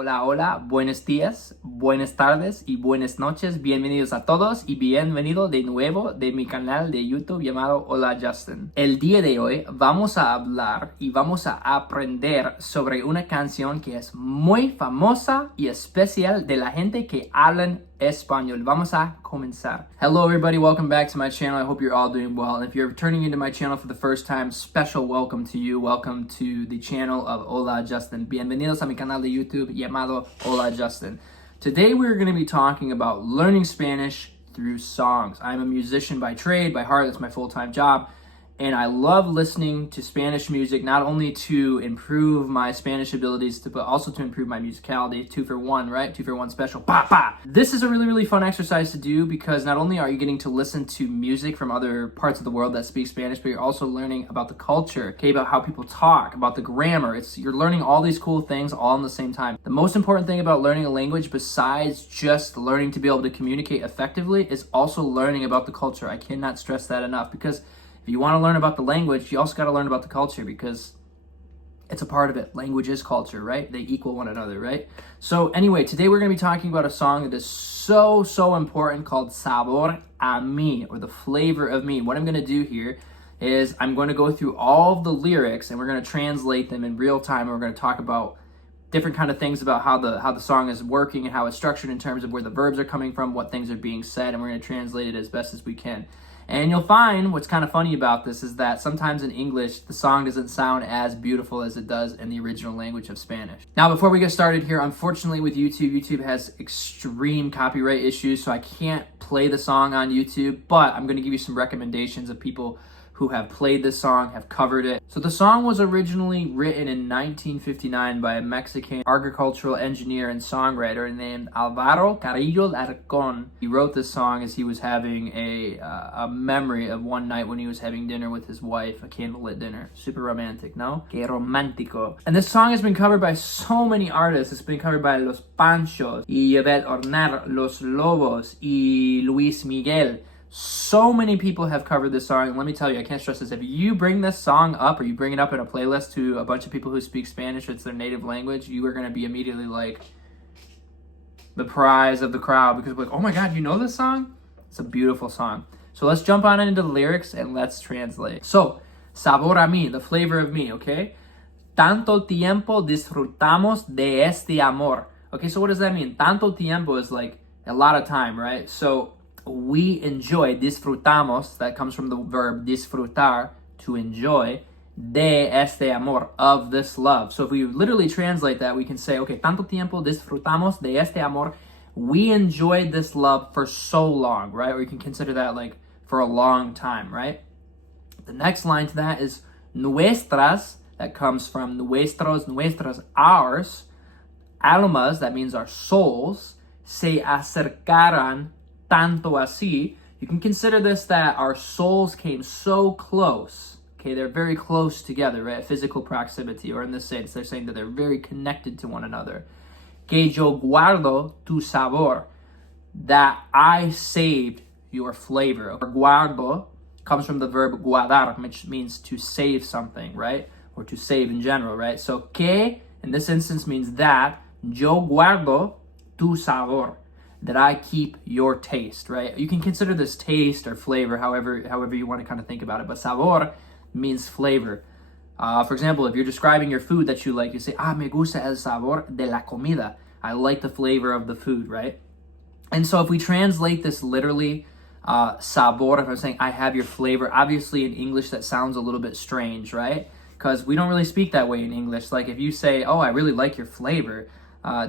Hola, hola, buenos días, buenas tardes y buenas noches. Bienvenidos a todos y bienvenido de nuevo de mi canal de YouTube llamado Hola Justin. El día de hoy vamos a hablar y vamos a aprender sobre una canción que es muy famosa y especial de la gente que hablan español. Vamos a comenzar. Hello everybody, welcome back to my channel. I hope you're all doing well. And if you're turning into my channel for the first time, special welcome to you. Welcome to the channel of Hola Justin. Bienvenidos a mi canal de YouTube llamado Hola Justin. Today we're going to be talking about learning Spanish through songs. I'm a musician by trade, by heart. That's my full-time job. And I love listening to Spanish music, not only to improve my Spanish abilities, but also to improve my musicality. 2 for 1, right? 2 for 1 special. Bah, bah. This is a really fun exercise to do because not only are you getting to listen to music from other parts of the world that speak Spanish, but you're also learning about the culture, okay, about how people talk, about the grammar. You're learning all these cool things all in the same time. The most important thing about learning a language, besides just learning to be able to communicate effectively, is also learning about the culture. I cannot stress that enough because if you want to learn about the language, you also got to learn about the culture because it's a part of it. Language is culture, right? They equal one another, right? So anyway, today we're going to be talking about a song that is so important called Sabor a mí, or the flavor of me. What I'm going to do here is I'm going to go through all of the lyrics and we're going to translate them in real time. And we're going to talk about different kind of things about how the song is working and how it's structured in terms of where the verbs are coming from, what things are being said, and we're going to translate it as best as we can. And you'll find what's kind of funny about this is that sometimes in English, the song doesn't sound as beautiful as it does in the original language of Spanish. Now, before we get started here, unfortunately with YouTube has extreme copyright issues, so I can't play the song on YouTube, but I'm going to give you some recommendations of people who have played this song, have covered it. So the song was originally written in 1959 by a Mexican agricultural engineer and songwriter named Alvaro Carrillo Larcon. He wrote this song as he was having a memory of one night when he was having dinner with his wife, a candlelit dinner. Super romantic, no? Que romántico. And this song has been covered by so many artists. It's been covered by Los Panchos, y Yvette Horner, Los Lobos, y Luis Miguel. So many people have covered this song, and let me tell you, I can't stress this, if you bring this song up or you bring it up in a playlist to a bunch of people who speak Spanish, it's their native language, you are going to be immediately like the prize of the crowd because like, oh my god, you know this song? It's a beautiful song. So let's jump on into the lyrics and let's translate. So, sabor a mí, the flavor of me, okay? Tanto tiempo disfrutamos de este amor. Okay, so what does that mean? Tanto tiempo is like a lot of time, right? So we enjoy, disfrutamos, that comes from the verb disfrutar, to enjoy, de este amor, of this love. So if we literally translate that, we can say, okay, tanto tiempo disfrutamos de este amor, we enjoyed this love for so long, right? Or you can consider that like for a long time, right? The next line to that is nuestras, that comes from nuestros, nuestras, ours, almas, that means our souls, se acercaran tanto así. You can consider this that our souls came so close. Okay, they're very close together, right? Physical proximity, or in this sense, they're saying that they're very connected to one another. Que yo guardo tu sabor, that I saved your flavor. Or guardo comes from the verb guardar, which means to save something, right? Or to save in general, right? So que, in this instance, means that yo guardo tu sabor, that I keep your taste, right? You can consider this taste or flavor, however you want to kind of think about it. But sabor means flavor. For example, if you're describing your food that you like, you say, me gusta el sabor de la comida. I like the flavor of the food, right? And so if we translate this literally, sabor, if I'm saying I have your flavor, obviously in English that sounds a little bit strange, right? Because we don't really speak that way in English. Like if you say, I really like your flavor,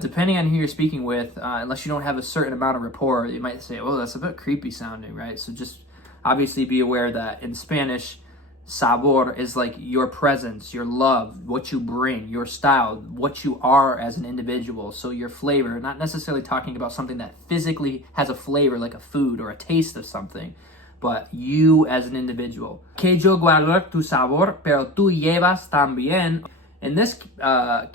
depending on who you're speaking with, unless you don't have a certain amount of rapport, you might say, that's a bit creepy sounding, right? So just obviously be aware that in Spanish, sabor is like your presence, your love, what you bring, your style, what you are as an individual. So your flavor, not necessarily talking about something that physically has a flavor like a food or a taste of something, but you as an individual. Que yo guardo tu sabor, pero tú llevas también. In this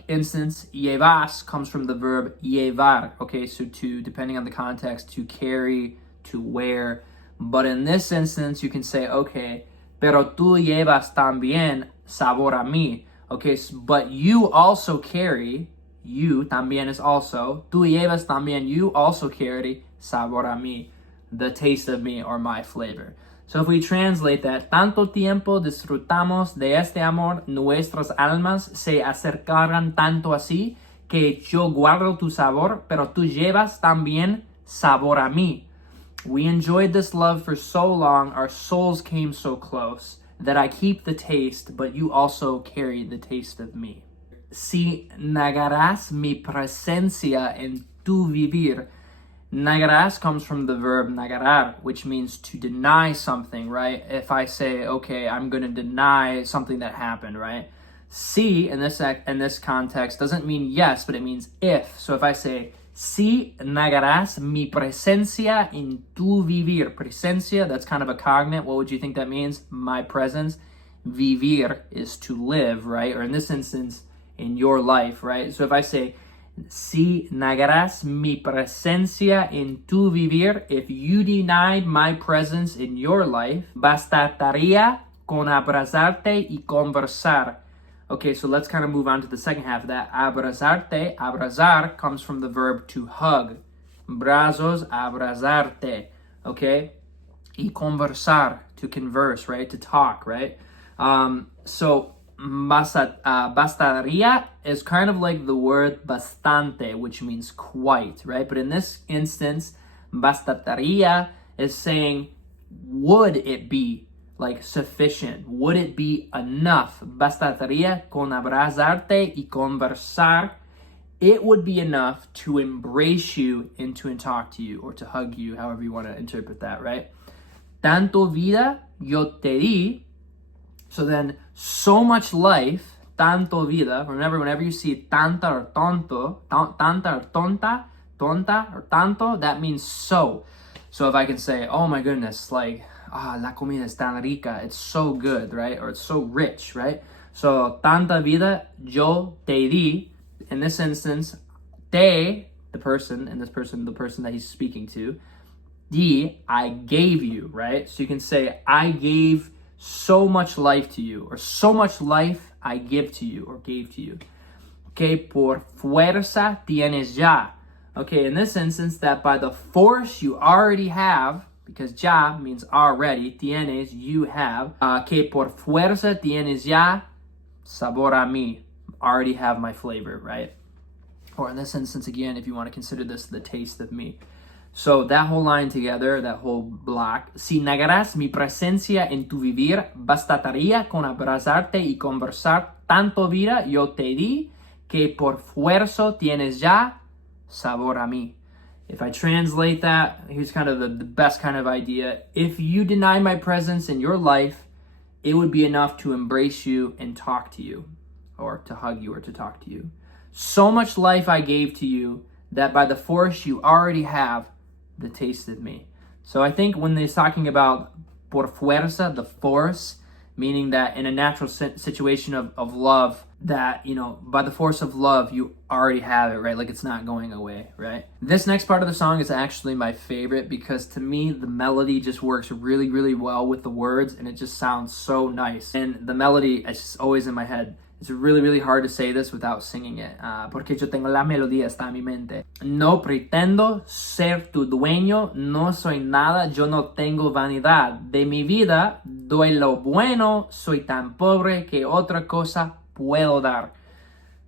instance, llevas comes from the verb llevar, okay, so to, depending on the context, to carry, to wear. But in this instance, you can say, okay, pero tú llevas también sabor a mí, okay, but you also carry you también is also. Tú llevas también, you also carry sabor a mí, the taste of me or my flavor. So if we translate that, tanto tiempo disfrutamos de este amor, nuestras almas se acercaran tanto así que yo guardo tu sabor, pero tú llevas también sabor a mí. We enjoyed this love for so long, our souls came so close, that I keep the taste, but you also carry the taste of me. Si negarás mi presencia en tu vivir. Negarás comes from the verb negar, which means to deny something, right? If I say, okay, I'm going to deny something that happened, right? Si, in this context, doesn't mean yes, but it means if. So if I say, si negarás mi presencia en tu vivir. Presencia, that's kind of a cognate. What would you think that means? My presence. Vivir is to live, right? Or in this instance, in your life, right? So if I say, si negarás mi presencia en tu vivir, if you denied my presence in your life, bastaría con abrazarte y conversar. Okay, so let's kind of move on to the second half of that. Abrazarte, abrazar comes from the verb to hug. Brazos, abrazarte. Okay? Y conversar, to converse, right? To talk, right? So bastaría is kind of like the word bastante, which means quite, right? But in this instance, bastaría is saying, would it be like sufficient? Would it be enough? Bastaría con abrazarte y conversar. It would be enough to embrace you and to talk to you or to hug you, however you want to interpret that, right? Tanto vida yo te di. So then, so much life, tanto vida. Remember, whenever you see tanta or tonto, tanta or tonta or tanto, that means so. So if I can say, oh my goodness, like, la comida es tan rica, it's so good, right? Or it's so rich, right? So, tanta vida yo te di. In this instance, te, the person that he's speaking to, di, I gave you, right? So you can say, I gave so much life to you, or so much life I give to you, or gave to you. Okay, por fuerza tienes ya. Okay, in this instance, that by the force you already have, because ya means already, tienes, you have. Que por fuerza tienes ya sabor a mí, already have my flavor, right? Or in this instance, again, if you want to consider this the taste of me. So that whole line together, that whole block. Si negarás mi presencia en tu vivir, bastaría con abrazarte y conversar. Tanto vida yo te di, que por fuerza tienes ya sabor a mí. If I translate that, here's kind of the best kind of idea. If you deny my presence in your life, it would be enough to embrace you and talk to you, or to hug you or to talk to you. So much life I gave to you that by the force you already have the taste of me. So I think when they're talking about por fuerza, the force, meaning that in a natural situation of love, that, you know, by the force of love, you already have it, right? Like it's not going away, right? This next part of the song is actually my favorite because to me, the melody just works really, really well with the words and it just sounds so nice. And the melody is just always in my head. It's really, really hard to say this without singing it. Porque yo tengo la melodía, está en mi mente. No pretendo ser tu dueño, no soy nada, yo no tengo vanidad. De mi vida doy lo bueno, soy tan pobre que otra cosa puedo dar.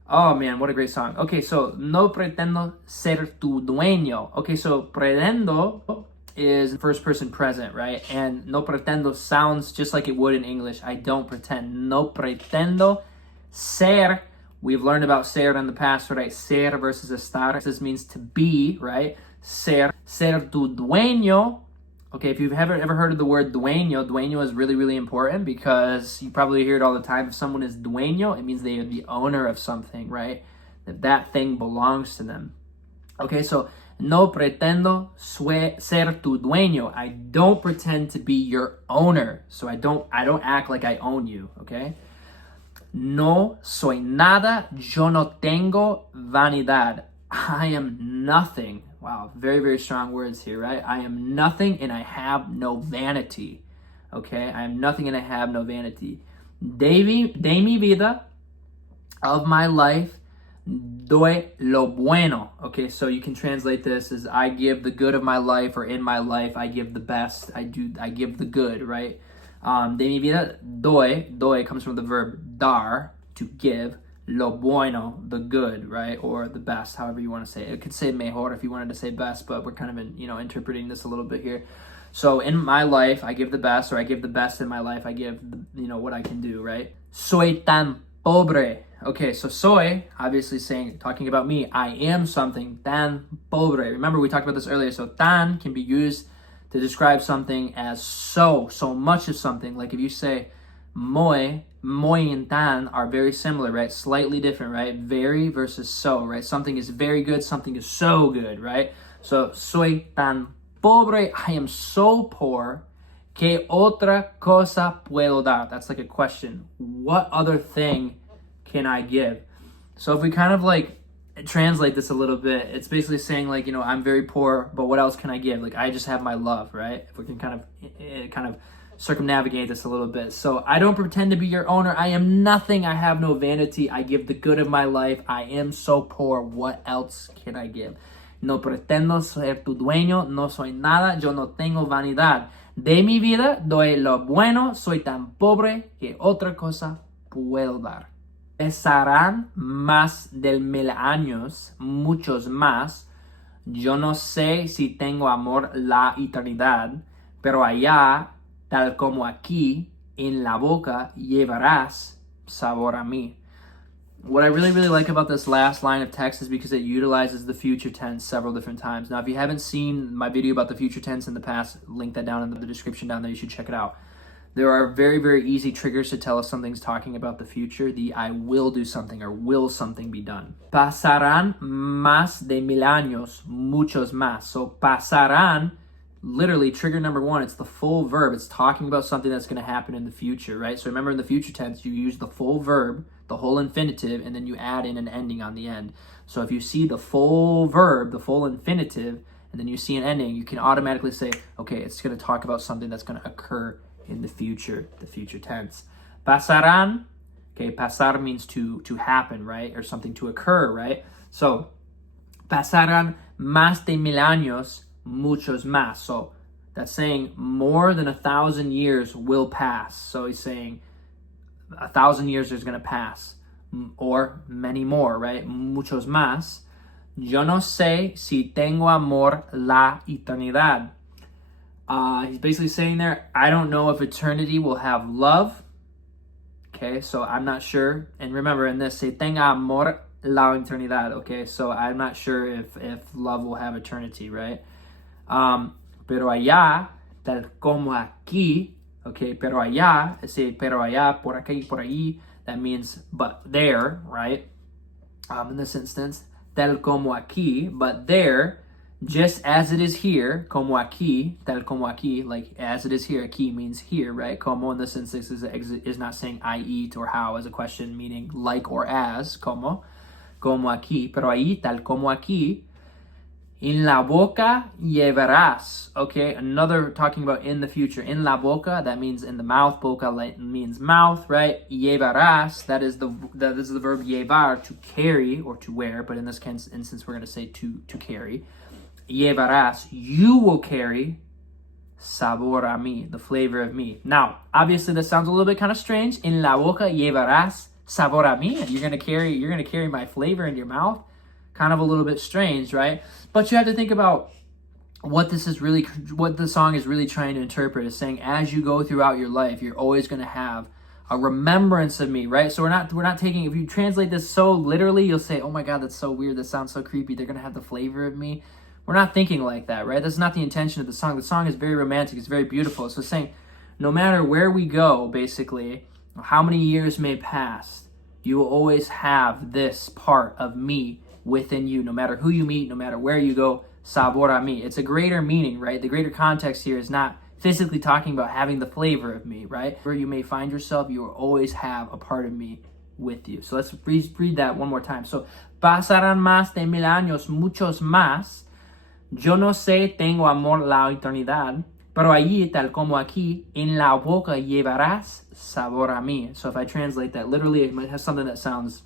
Oh man, what a great song. Okay, so no pretendo ser tu dueño. Okay, so pretendo is first person present, right? And no pretendo sounds just like it would in English. I don't pretend. No pretendo ser, we've learned about ser in the past, right? Ser versus estar. This means to be, right? Ser tu dueño. Okay, if you've ever heard of the word dueño is really, really important because you probably hear it all the time. If someone is dueño, it means they are the owner of something, right? That thing belongs to them. Okay, so no pretendo ser tu dueño. I don't pretend to be your owner. So I don't act like I own you, okay? No soy nada, yo no tengo vanidad. I am nothing. Wow, very, very strong words here, right? I am nothing and I have no vanity. Okay, I am nothing and I have no vanity. De mi vida, of my life, doy lo bueno. Okay, so you can translate this as I give the good of my life, or in my life I give the best. I give the good, right? De mi vida doy comes from the verb dar, to give. Lo bueno, the good, right? Or the best, however you want to say it. It could say mejor if you wanted to say best, but we're kind of interpreting this a little bit here. So in my life, I give the best, or I give the best in my life. I give, what I can do, right? Soy tan pobre. Okay, so soy, obviously talking about me. I am something, tan pobre. Remember, we talked about this earlier. So tan can be used to describe something as so much of something. Like if you say muy and tan are very similar, right? Slightly different, right? Very versus so, right? Something is very good, something is so good, right? So soy tan pobre, I am so poor, que otra cosa puedo dar? That's like a question. What other thing can I give? So if we kind of like translate this a little bit, it's basically saying like, I'm very poor, but what else can I give? Like I just have my love, right? If we can kind of circumnavigate this a little bit. So I don't pretend to be your owner. I am nothing. I have no vanity. I give the good of my life. I am so poor. What else can I give? No pretendo ser tu dueño. No soy nada. Yo no tengo vanidad. De mi vida doy lo bueno. Soy tan pobre que otra cosa puedo dar. Pesarán más de 1000 años, muchos más. Yo no sé si tengo amor la eternidad, pero allá, tal como aquí, en la boca llevarás sabor a mí. What I really, really like about this last line of text is because it utilizes the future tense several different times. Now, if you haven't seen my video about the future tense in the past, link that down in the description down there. You should check it out. There are very, very easy triggers to tell if something's talking about the future. The I will do something or will something be done. Pasarán más de 1000 años, muchos más. So pasarán, literally trigger number one, it's the full verb. It's talking about something that's going to happen in the future, right? So remember in the future tense, you use the full verb, the whole infinitive, and then you add in an ending on the end. So if you see the full verb, the full infinitive, and then you see an ending, you can automatically say, okay, it's going to talk about something that's going to occur in the future tense. Pasarán, okay, pasar means to happen, right? Or something to occur, right? So, pasarán más de 1000 años, muchos más. So, that's saying more than 1,000 years will pass. So, he's saying 1,000 years is going to pass. Or many more, right? Muchos más. Yo no sé si tengo amor la eternidad. He's basically saying there, I don't know if eternity will have love. Okay, so I'm not sure. And remember in this, si tenga amor la eternidad. Okay, so I'm not sure if love will have eternity, right? Pero allá, tal como aquí. Okay, pero allá, pero allá, por aquí, por allí. That means but there, right? In this instance, tal como aquí, but there. Just as it is here, como aquí, tal como aquí, like as it is here, aquí means here, right? Como in this instance is not saying I eat or how as a question, meaning like or as, como aquí, pero ahí, tal como aquí, en la boca llevarás, okay? Another talking about in the future, en la boca, that means in the mouth, boca means mouth, right? Llevarás, that is the verb llevar, to carry or to wear, but in this instance, we're going to say to carry. Llevarás, you will carry sabor a mí, the flavor of me. Now, obviously, this sounds a little bit kind of strange. En la boca llevarás sabor a mí, and you're gonna carry my flavor in your mouth. Kind of a little bit strange, right? But you have to think about what the song is really trying to interpret. Is saying as you go throughout your life, you're always gonna have a remembrance of me, right? So we're not taking, if you translate this so literally, you'll say, oh my God, that's so weird. That sounds so creepy. They're gonna have the flavor of me. We're not thinking like that, right? That's not the intention of the song. The song is very romantic. It's very beautiful. So it's saying, no matter where we go, basically, how many years may pass, you will always have this part of me within you. No matter who you meet, no matter where you go, sabor a mí. It's a greater meaning, right? The greater context here is not physically talking about having the flavor of me, right? Where you may find yourself, you will always have a part of me with you. So let's read that one more time. So, pasarán más de 1000 años, muchos más. Yo no sé, tengo amor la eternidad, pero allí, tal como aquí, en la boca llevarás sabor a mí. So if I translate that literally, it might have something that sounds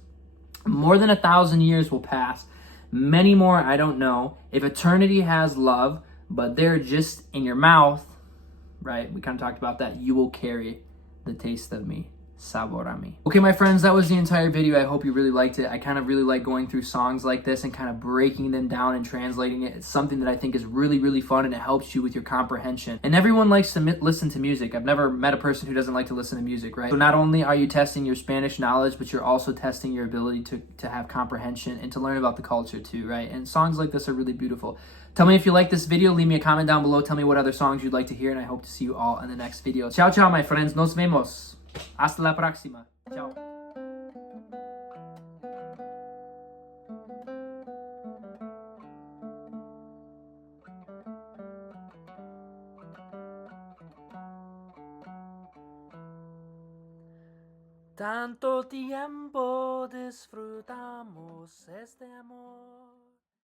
More than 1,000 years will pass. Many more, I don't know. If eternity has love, but they're just in your mouth, right? We kind of talked about that. You will carry the taste of me. Sabor a mí. Okay, my friends, that was the entire video. I hope you really liked it. I kind of really like going through songs like this and kind of breaking them down and translating it. It's something that I think is really, really fun, and it helps you with your comprehension. And everyone likes to listen to music. I've never met a person who doesn't like to listen to music, right? So not only are you testing your Spanish knowledge, but you're also testing your ability to have comprehension and to learn about the culture too, right? And songs like this are really beautiful. Tell me if you like this video. Leave me a comment down below. Tell me what other songs you'd like to hear, and I hope to see you all in the next video. Ciao, ciao, my friends. Nos vemos. Hasta la próxima. Chao. Tanto tiempo disfrutamos este amor.